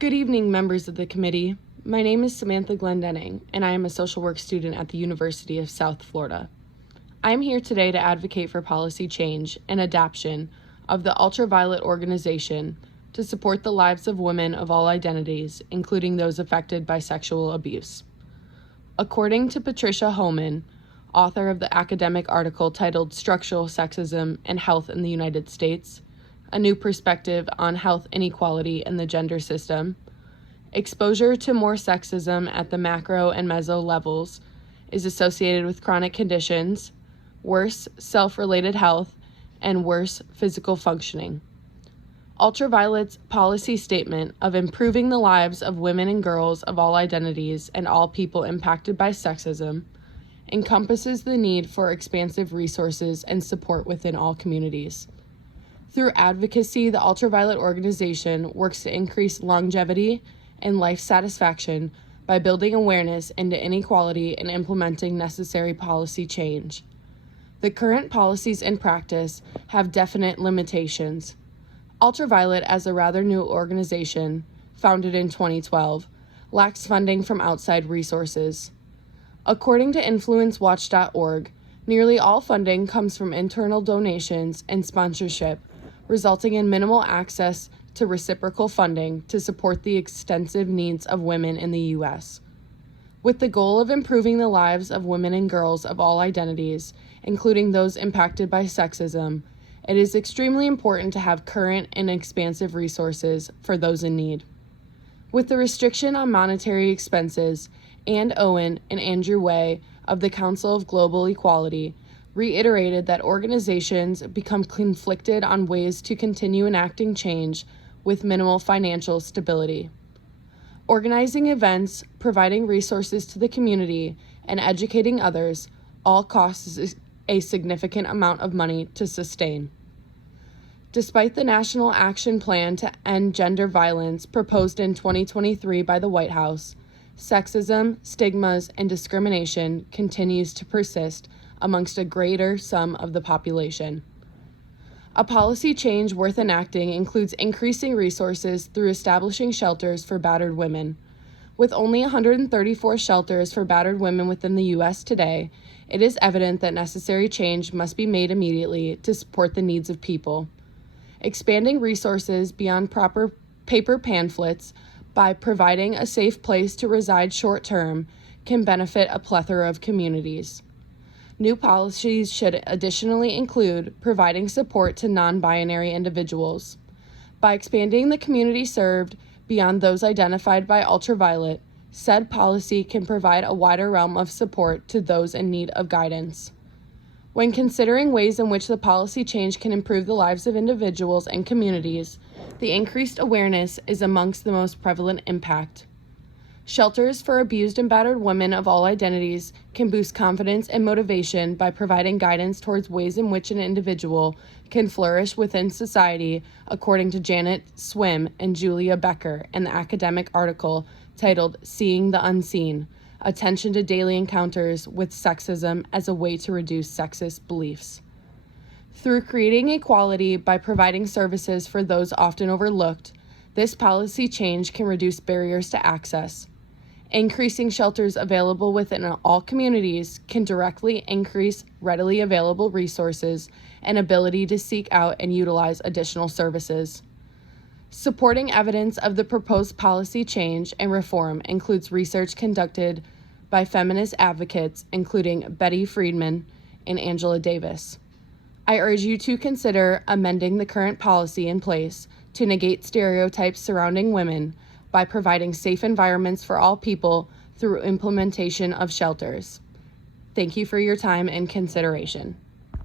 Good evening, members of the committee. My name is Samantha Glendenning, and I am a social work student at the University of South Florida. I am here today to advocate for policy change and adoption of the UltraViolet organization to support the lives of women of all identities, including those affected by sexual abuse. According to Patricia Homan, author of the academic article titled Structural Sexism and Health in the United States, a new perspective on health inequality in the gender system, exposure to more sexism at the macro and meso levels is associated with chronic conditions, worse self-related health, and worse physical functioning. UltraViolet's policy statement of improving the lives of women and girls of all identities and all people impacted by sexism encompasses the need for expansive resources and support within all communities. Through advocacy, the UltraViolet organization works to increase longevity and life satisfaction by building awareness into inequality and implementing necessary policy change. The current policies in practice have definite limitations. UltraViolet, as a rather new organization, founded in 2012, lacks funding from outside resources. According to InfluenceWatch.org, nearly all funding comes from internal donations and sponsorship, resulting in minimal access to reciprocal funding to support the extensive needs of women in the U.S. With the goal of improving the lives of women and girls of all identities, including those impacted by sexism, it is extremely important to have current and expansive resources for those in need. With the restriction on monetary expenses, Ann Owen and Andrew Way of the Council of Global Equality reiterated that organizations become conflicted on ways to continue enacting change with minimal financial stability. Organizing events, providing resources to the community, and educating others all costs a significant amount of money to sustain. Despite the National Action Plan to End Gender Violence proposed in 2023 by the White House, sexism, stigmas, and discrimination continues to persist amongst a greater sum of the population. A policy change worth enacting includes increasing resources through establishing shelters for battered women. With only 134 shelters for battered women within the U.S. today, it is evident that necessary change must be made immediately to support the needs of people. Expanding resources beyond proper paper pamphlets by providing a safe place to reside short-term can benefit a plethora of communities. New policies should additionally include providing support to non-binary individuals. By expanding the community served beyond those identified by UltraViolet, said policy can provide a wider realm of support to those in need of guidance. When considering ways in which the policy change can improve the lives of individuals and communities, the increased awareness is amongst the most prevalent impact. Shelters for abused and battered women of all identities can boost confidence and motivation by providing guidance towards ways in which an individual can flourish within society, according to Janet Swim and Julia Becker in the academic article titled Seeing the Unseen: Attention to Daily Encounters with Sexism as a Way to Reduce Sexist Beliefs. Through creating equality by providing services for those often overlooked, this policy change can reduce barriers to access. Increasing shelters available within all communities can directly increase readily available resources and ability to seek out and utilize additional services. Supporting evidence of the proposed policy change and reform includes research conducted by feminist advocates, including Betty Friedman and Angela Davis. I urge you to consider amending the current policy in place to negate stereotypes surrounding women by providing safe environments for all people through implementation of shelters. Thank you for your time and consideration.